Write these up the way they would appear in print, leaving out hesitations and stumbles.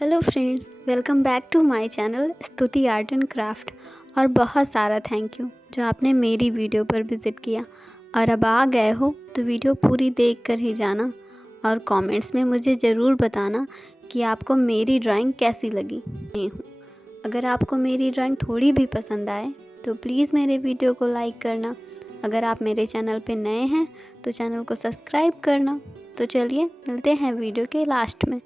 Hello friends, welcome back to my channel Stuti art and craft. और बहुत सारा thank you जो आपने मेरी वीडियो पर विज़िट किया। और अब आ गए हो तो वीडियो पूरी देख कर ही जाना और कमेंट्स में मुझे ज़रूर बताना कि आपको मेरी ड्राइंग कैसी लगी। अगर आपको मेरी ड्राइंग थोड़ी भी पसंद आए तो प्लीज़ मेरे वीडियो को लाइक करना। अगर आप मेरे चैनल पे नए हैं तो चैनल को सब्सक्राइब करना। तो चलिए मिलते हैं वीडियो के लास्ट में।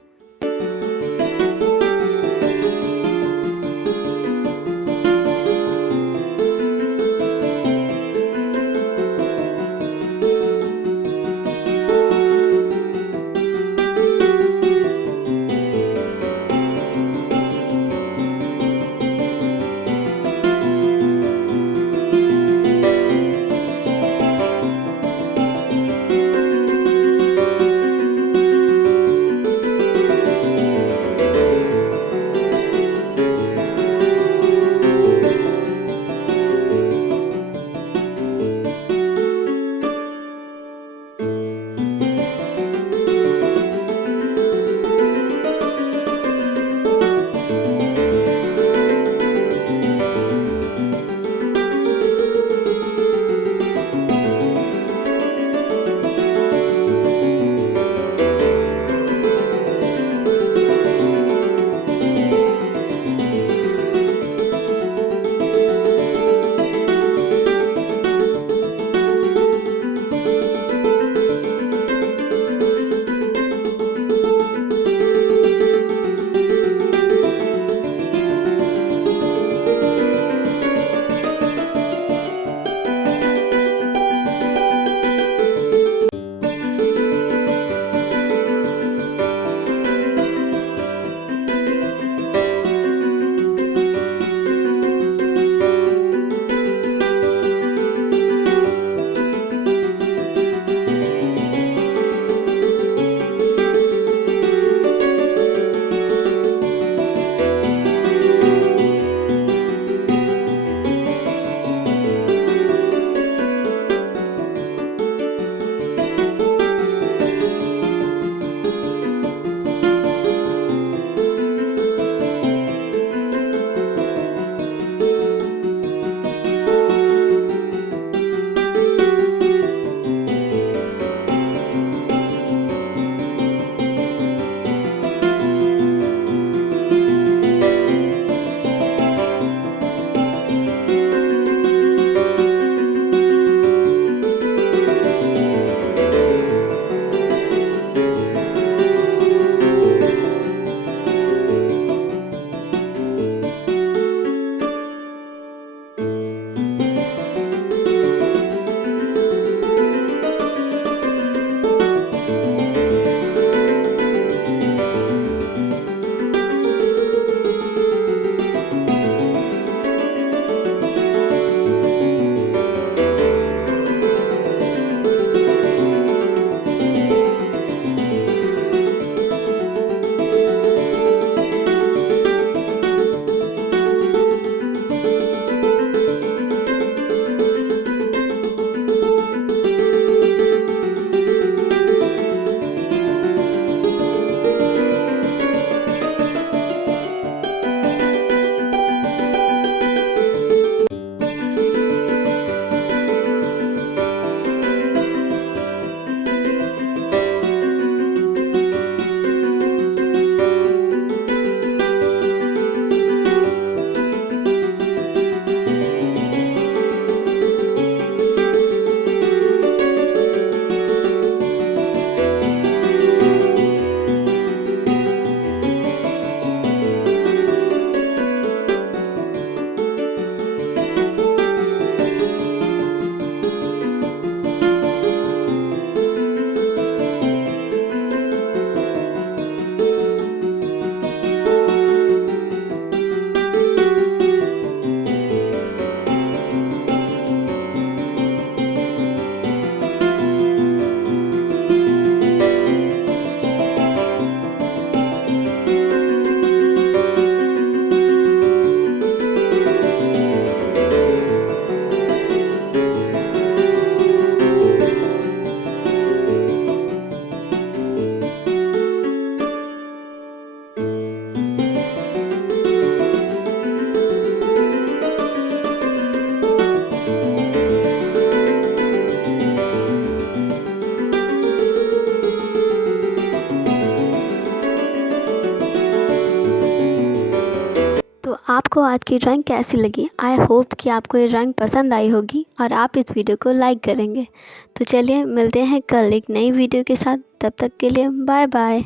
आपको आज की ड्राइंग कैसी लगी? आई होप कि आपको ये ड्राइंग पसंद आई होगी और आप इस वीडियो को लाइक करेंगे। तो चलिए मिलते हैं कल एक नई वीडियो के साथ। तब तक के लिए बाय बाय।